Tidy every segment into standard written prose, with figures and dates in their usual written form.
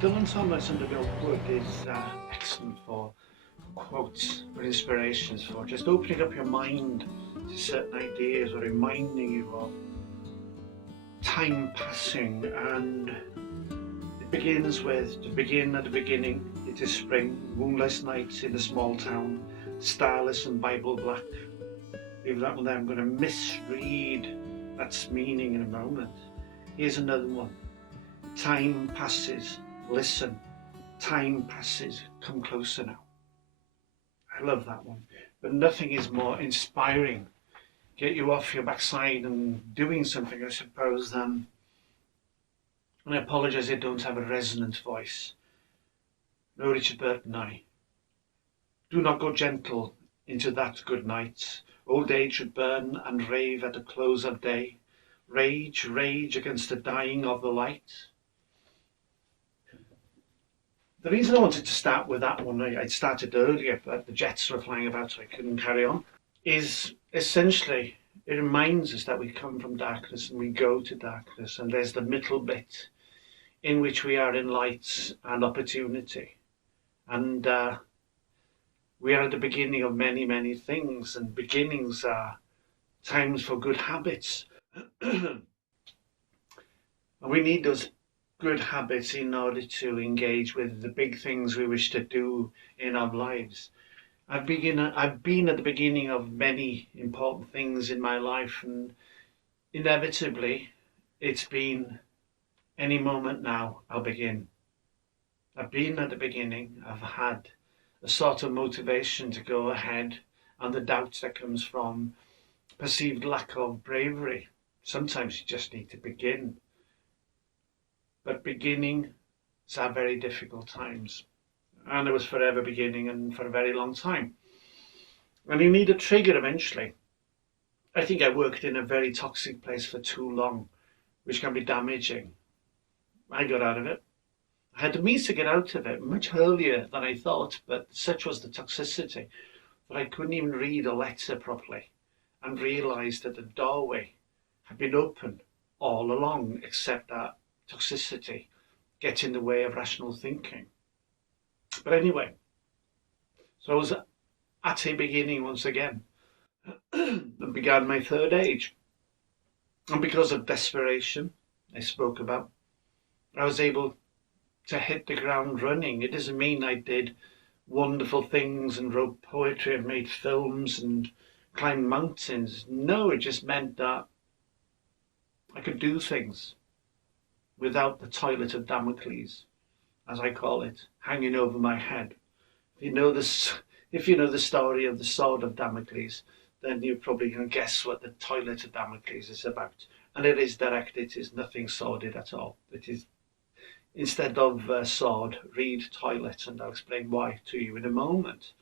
Dylan Thomas and the Bill Wood is excellent for quotes or inspirations, for just opening up your mind to certain ideas or reminding you of time passing. And it begins with, to begin at the beginning, it is spring, moonless nights in a small town, starless and Bible black. Leave that one there, I'm going to misread that's meaning in a moment. Here's another one. Time passes, listen. Time passes, come closer now. I love that one. But nothing is more inspiring, get you off your backside and doing something, I suppose, than, and I apologise I don't have a resonant voice. No Richard Burton, I. Do not go gentle into that good night. Old age should burn and rave at the close of day. Rage, rage against the dying of the light. The reason I wanted to start with that one, I started earlier, but the jets were flying about so I couldn't carry on, is essentially it reminds us that we come from darkness and we go to darkness, and there's the middle bit in which we are in light and opportunity. And we are at the beginning of many, many things, and beginnings are times for good habits. And we need those good habits in order to engage with the big things we wish to do in our lives. I've been at the beginning of many important things in my life, and inevitably it's been any moment now I'll begin. I've been at the beginning, I've had a sort of motivation to go ahead, and the doubt that comes from perceived lack of bravery. Sometimes you just need to begin. But beginnings are very difficult times. And it was forever beginning and for a very long time. And you need a trigger eventually. I think I worked in a very toxic place for too long, which can be damaging. I got out of it. I had the means to get out of it much earlier than I thought, but such was the toxicity that I couldn't even read a letter properly, and realised that the doorway had been open all along, except that toxicity gets in the way of rational thinking. But anyway, so I was at a beginning once again and began my third age. And because of desperation I spoke about, I was able to hit the ground running. It doesn't mean I did wonderful things and wrote poetry and made films and climbed mountains. No, it just meant that I could do things without the Toilet of Damocles, as I call it, hanging over my head. If you know the story of the sword of Damocles, then you probably can guess what the Toilet of Damocles is about. And it is direct, it is nothing sordid at all. It is, instead of sword, read toilet, and I'll explain why to you in a moment.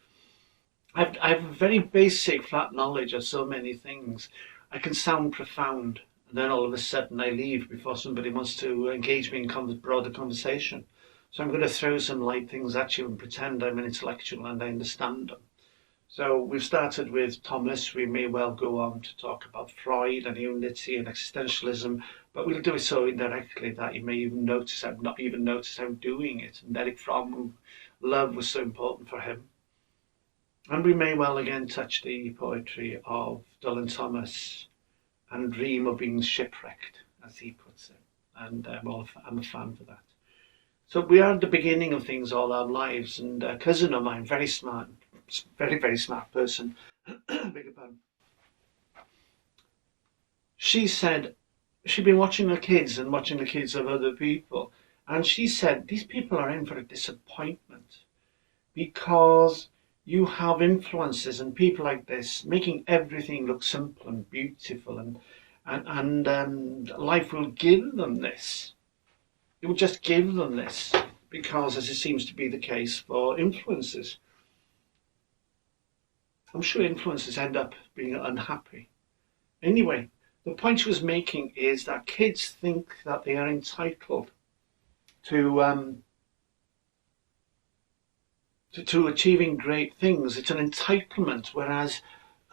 I have a very basic, flat knowledge of so many things. I can sound profound, and then all of a sudden I leave before somebody wants to engage me in broader conversation. So I'm going to throw some light things at you and pretend I'm an intellectual and I understand them. So we've started with Thomas. We may well go on to talk about Freud and unity and existentialism, but we'll do it so indirectly that you may even notice I'm not even notice I'm doing it. And Eric Fromm, who love was so important for him. And we may well again touch the poetry of Dylan Thomas and dream of being shipwrecked, as he puts it. And I'm a fan for that. So we are at the beginning of things all our lives, and a cousin of mine, very smart, very, very smart person, she said she'd been watching her kids and watching the kids of other people, and she said these people are in for a disappointment because you have influences and people like this making everything look simple and beautiful, and life will give them this. It will just give them this because, as it seems to be the case for influences, I'm sure influencers end up being unhappy. Anyway, the point she was making is that kids think that they are entitled to achieving great things. It's an entitlement, whereas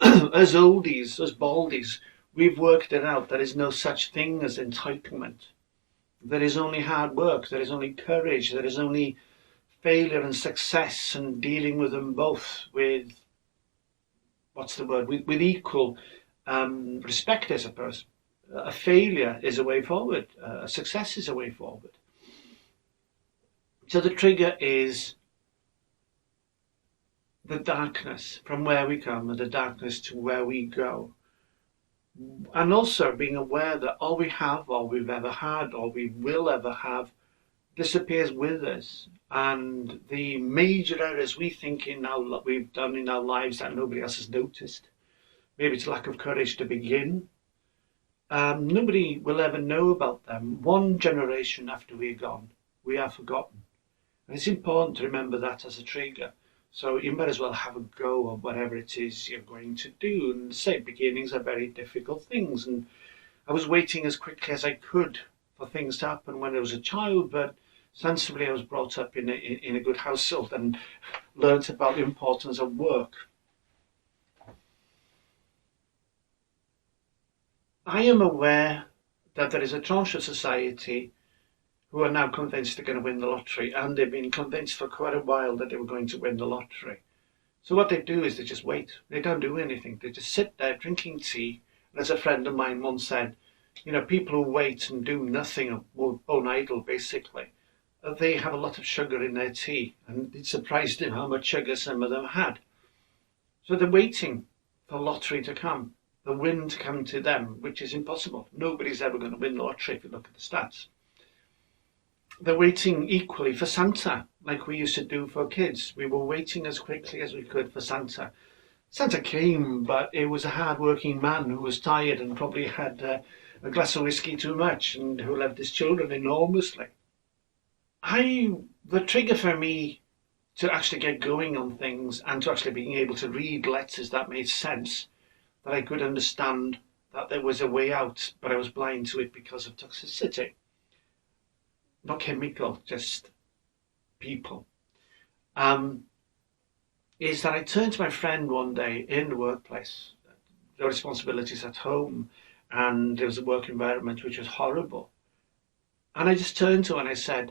as oldies, as baldies, we've worked it out. There is no such thing as entitlement. There is only hard work, there is only courage, there is only failure and success, and dealing with them both with, what's the word, with equal respect, I suppose. A failure is a way forward, a success is a way forward. So the trigger is the darkness from where we come and the darkness to where we go. And also being aware that all we have, all we've ever had, all we will ever have disappears with us. And the major errors we think we've done in our lives that nobody else has noticed, maybe it's lack of courage to begin, nobody will ever know about them. One generation after we're gone, we are forgotten. And it's important to remember that as a trigger. So you might as well have a go of whatever it is you're going to do. And say beginnings are very difficult things. And I was waiting as quickly as I could for things to happen when I was a child, but sensibly I was brought up in a good household and learnt about the importance of work. I am aware that there is a tranche of society who are now convinced they're going to win the lottery, and they've been convinced for quite a while that they were going to win the lottery. So what they do is they just wait. They don't do anything. They just sit there drinking tea. And as a friend of mine once said, you know, people who wait and do nothing, or bone idle basically, they have a lot of sugar in their tea, and it surprised him how much sugar some of them had. So they're waiting for lottery to come, the win to come to them, which is impossible. Nobody's ever going to win the lottery if you look at the stats. They're waiting equally for Santa, like we used to do for kids. We were waiting as quickly as we could for Santa. Santa came, but it was a hard-working man who was tired and probably had a glass of whiskey too much, and who loved his children enormously. The trigger for me to actually get going on things and to actually being able to read letters that made sense, that I could understand that there was a way out, but I was blind to it because of toxicity. Not chemical, just people. Is that I turned to my friend one day in the workplace, the responsibilities at home, and there was a work environment which was horrible. And I just turned to her and I said,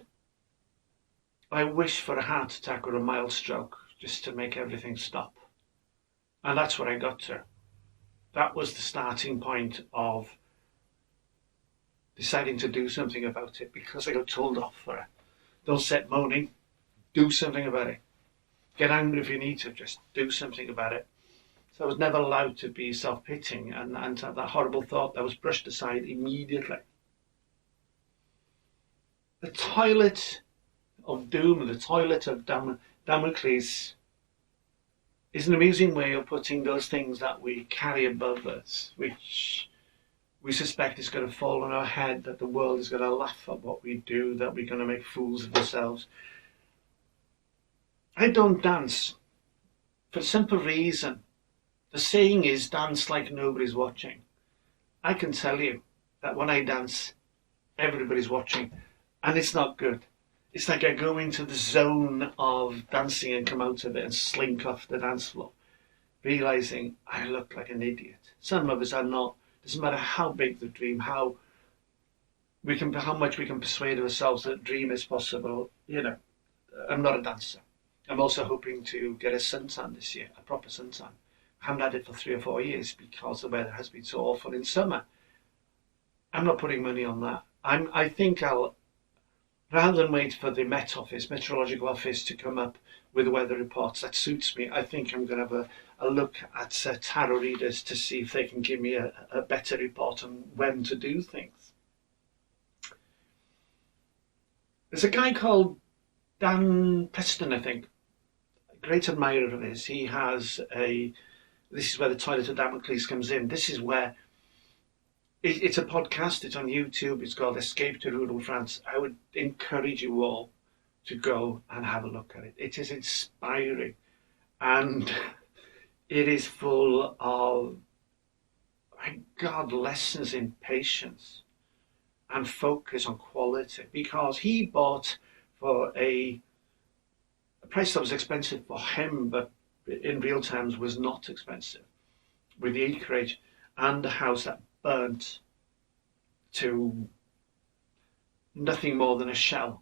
I wish for a heart attack or a mild stroke just to make everything stop. And that's what I got to. That was the starting point of deciding to do something about it, because I got told off for it. Don't sit moaning, do something about it. Get angry if you need to, just do something about it. So I was never allowed to be self-pitying, and to have that horrible thought that was brushed aside immediately. The toilet of doom, the toilet of Damocles, is an amusing way of putting those things that we carry above us, which we suspect is going to fall on our head, that the world is going to laugh at what we do, that we're going to make fools of ourselves. I don't dance for the simple reason. The saying is, dance like nobody's watching. I can tell you that when I dance, everybody's watching, and it's not good. It's like I go into the zone of dancing and come out of it and slink off the dance floor, realizing I look like an idiot. Some of us are not. Doesn't matter how big the dream, how much we can persuade ourselves that dream is possible. You know, I'm not a dancer. I'm also hoping to get a suntan this year, a proper suntan. I haven't had it for 3 or 4 years because the weather has been so awful in summer. I'm not putting money on that. I think I'll, rather than wait for the meteorological office to come up with the weather reports that suits me, I think I'm going to have a look at tarot readers to see if they can give me a better report on when to do things. There's a guy called Dan Preston, I think, a great admirer of his. He has this is where the Toilet of Damocles comes in. This is where, it's a podcast, it's on YouTube, it's called Escape to Rural France. I would encourage you all to go and have a look at it. It is inspiring, and it is full of, my God, lessons in patience and focus on quality, because he bought for a price that was expensive for him, but in real terms was not expensive, with the acreage and the house that burnt to nothing more than a shell.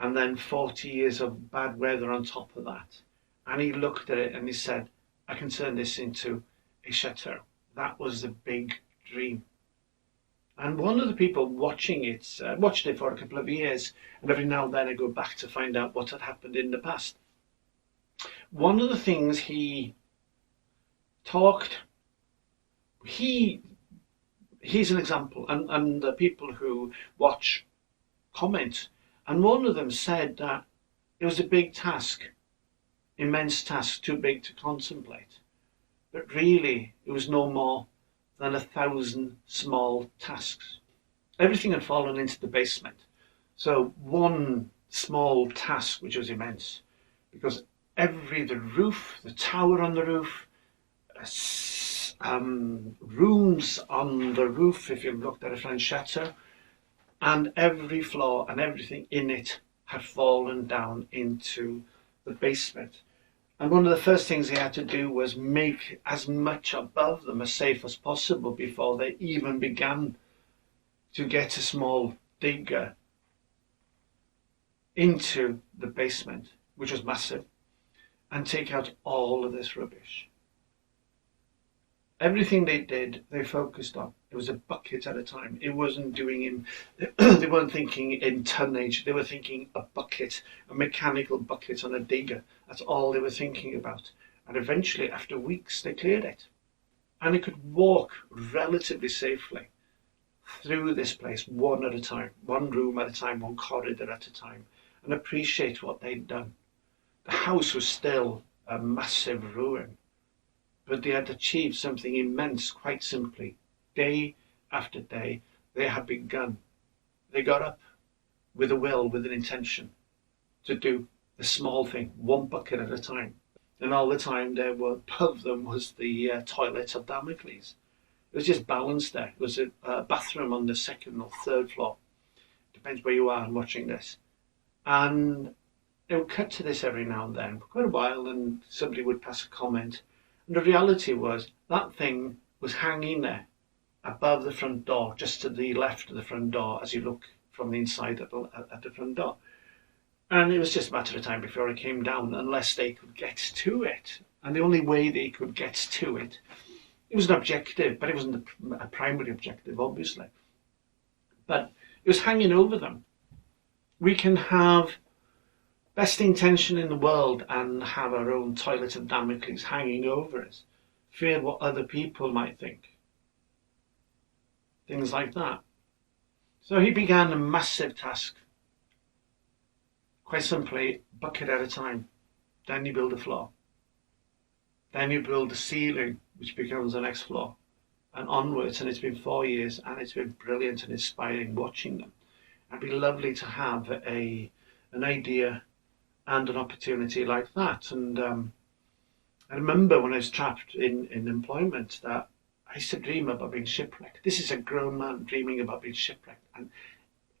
And then 40 years of bad weather on top of that. And he looked at it and he said, I can turn this into a chateau. That was the big dream. And one of the people watching it, watched it for a couple of years, and every now and then I go back to find out what had happened in the past. One of the things he talked, he's an example, and the people who watch comment, and one of them said that it was a big task, immense task, too big to contemplate. But really, it was no more than 1,000 small tasks. Everything had fallen into the basement. So one small task, which was immense, because the roof, the tower on the roof, rooms on the roof, if you looked at a French chateau, and every floor and everything in it had fallen down into the basement. And one of the first things they had to do was make as much above them as safe as possible before they even began to get a small digger into the basement, which was massive, and take out all of this rubbish. Everything they did, they focused on. It was a bucket at a time. It wasn't doing in, they weren't thinking in tonnage. They were thinking a bucket, a mechanical bucket on a digger. That's all they were thinking about. And eventually, after weeks, they cleared it. And they could walk relatively safely through this place one at a time, one room at a time, one corridor at a time, and appreciate what they'd done. The house was still a massive ruin, but they had achieved something immense quite simply. Day after day, they had begun. They got up with a will, with an intention to do the small thing, one bucket at a time. And all the time there were, above them was the Toilet of Damocles. It was just balanced there. It was a bathroom on the second or third floor. Depends where you are and watching this. And it would cut to this every now and then for quite a while, and somebody would pass a comment. And the reality was that thing was hanging there above the front door, just to the left of the front door as you look from the inside at the front door. And it was just a matter of time before it came down, unless they could get to it. And the only way they could get to it, it was an objective, but it wasn't a primary objective, obviously. But it was hanging over them. We can have best intention in the world and have our own Toilet of Damocles hanging over us, fear what other people might think, things like that. So he began a massive task, quite simply, bucket at a time. Then you build a floor, then you build a ceiling, which becomes the next floor, and onwards. And it's been 4 years, and it's been brilliant and inspiring watching them. It'd be lovely to have an idea and an opportunity like that. And I remember when I was trapped in employment that I used to dream about being shipwrecked. This is a grown man dreaming about being shipwrecked,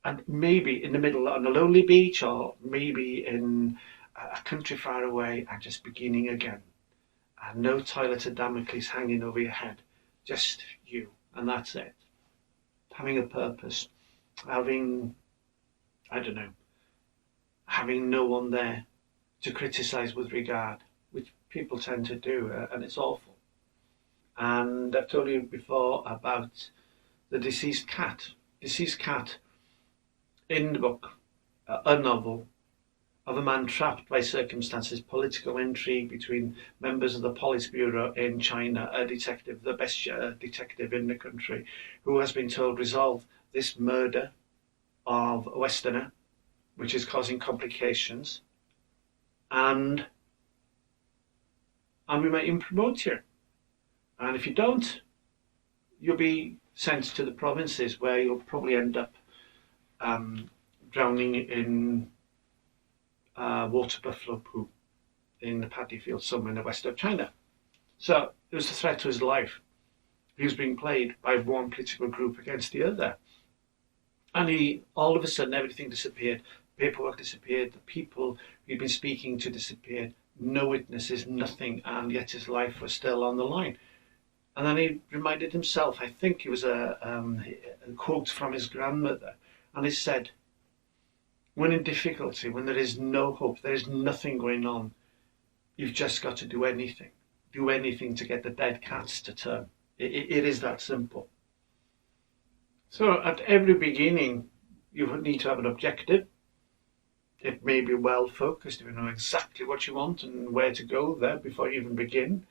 and maybe in the middle on a lonely beach, or maybe in a country far away, and just beginning again. And no Toilet of Damocles hanging over your head, just you, and that's it. Having a purpose, having, I don't know, having no one there to criticise with regard, which people tend to do, and it's awful. And I've told you before about the deceased cat. Deceased cat in the book, a novel of a man trapped by circumstances, political intrigue between members of the Politburo in China, a detective, the best detective in the country, who has been told resolve this murder of a Westerner, which is causing complications, and we might even promote you. And if you don't, you'll be sent to the provinces, where you'll probably end up drowning in water buffalo poo in the paddy field somewhere in the west of China. So it was a threat to his life. He was being played by one political group against the other. And all of a sudden, everything disappeared. Paperwork disappeared. The people he'd been speaking to disappeared. No witnesses, nothing. And yet his life was still on the line. And then he reminded himself, I think it was a quote from his grandmother, And it said, when in difficulty, when there is no hope, there is nothing going on, you've just got to do anything. Do anything to get the dead cats to turn. It is that simple. So at every beginning, you need to have an objective. It may be well focused, if you know exactly what you want and where to go there before you even begin.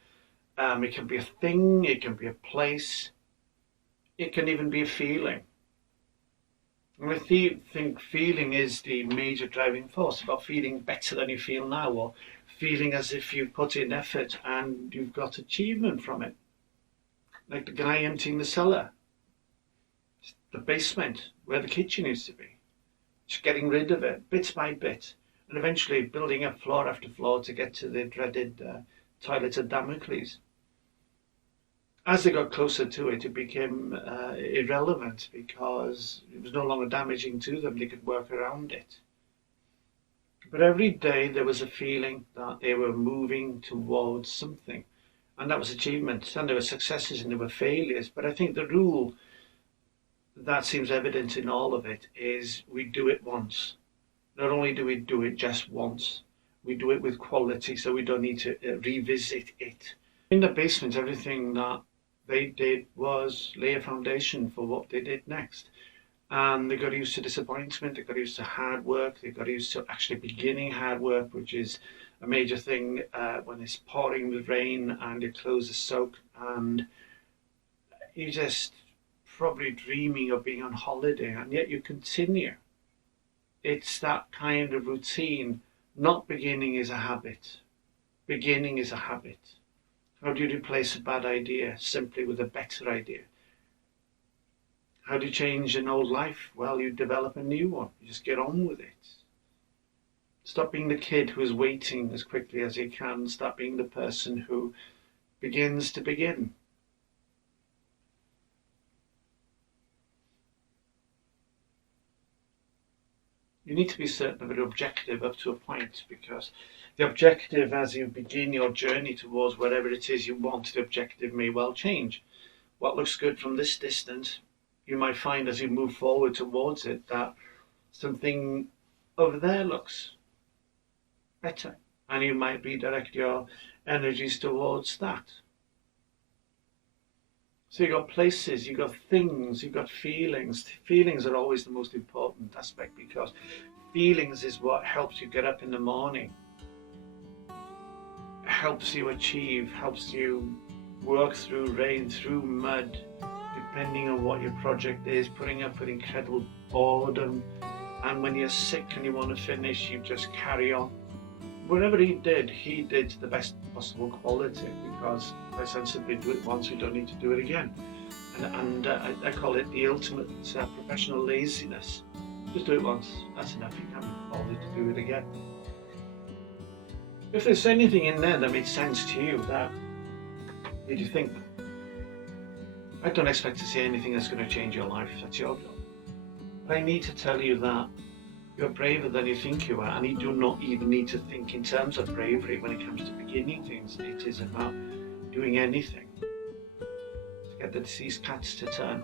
It can be a thing, it can be a place, it can even be a feeling. And I think feeling is the major driving force, about feeling better than you feel now, or feeling as if you've put in effort and you've got achievement from it. Like the guy emptying the cellar, the basement where the kitchen used to be, just getting rid of it bit by bit, and eventually building up floor after floor to get to the dreaded Toilet of Damocles. As they got closer to it, it became irrelevant because it was no longer damaging to them. They could work around it. But every day there was a feeling that they were moving towards something. And that was achievements, and there were successes and there were failures. But I think the rule that seems evident in all of it is we do it once. Not only do we do it just once, we do it with quality, so we don't need to revisit it. In the basement, everything that they did was lay a foundation for what they did next. And they got used to disappointment, they got used to hard work, they got used to actually beginning hard work, which is a major thing when it's pouring with rain and your clothes are soaked and you're just probably dreaming of being on holiday, and yet you continue. It's that kind of routine. Not beginning is a habit. Beginning is a habit. How do you replace a bad idea simply with a better idea? How do you change an old life? Well, you develop a new one. You just get on with it. Stop being the kid who is waiting as quickly as he can. Stop being the person who begins to begin. You need to be certain of an objective up to a point, because the objective, as you begin your journey towards whatever it is you want, the objective may well change. What looks good from this distance, you might find as you move forward towards it that something over there looks better, and you might redirect your energies towards that. So you've got places, you've got things, you've got feelings. Feelings are always the most important aspect, because feelings is what helps you get up in the morning, helps you achieve, helps you work through rain, through mud, depending on what your project is, putting up with incredible boredom. And when you're sick and you want to finish, you just carry on. Whatever he did to the best possible quality, because I simply do it once, we don't need to do it again. And I call it the ultimate professional laziness. Just do it once, that's enough, you can't be bothered to do it again. If there's anything in there that made sense to you, that made you think, I don't expect to see anything that's going to change your life, that's your job. But I need to tell you that you're braver than you think you are, and you do not even need to think in terms of bravery when it comes to beginning things. It is about doing anything to get the deceased cats to turn,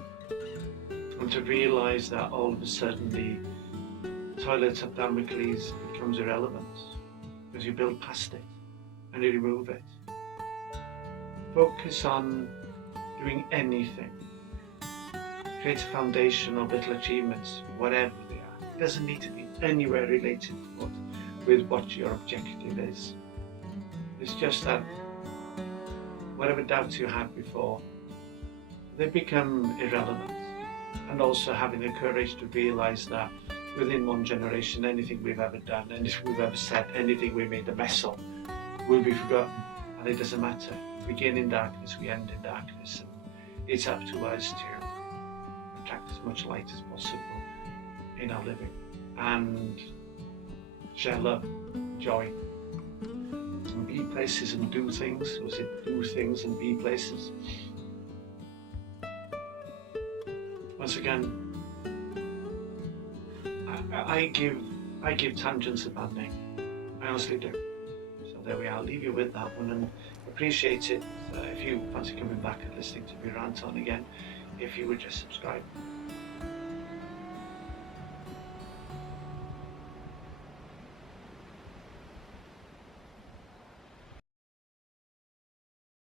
and to realise that all of a sudden the Toilet of Damocles becomes irrelevant, because you build past it and you remove it. Focus on doing anything. Create a foundation of little achievements, whatever they are. It doesn't need to be anywhere related with what your objective is. It's just that whatever doubts you had before, they become irrelevant. And also having the courage to realise that within one generation, anything we've ever done, anything we've ever said, anything we made a mess of, will be forgotten. And it doesn't matter. We begin in darkness, we end in darkness. And it's up to us to attract as much light as possible in our living and share love, joy, and be places and do things. Or is it do things and be places? Once again, I give tangents a bad name. I honestly do. So there we are. I'll leave you with that one, and appreciate it if you fancy coming back and listening to me rant on again. If you would just subscribe.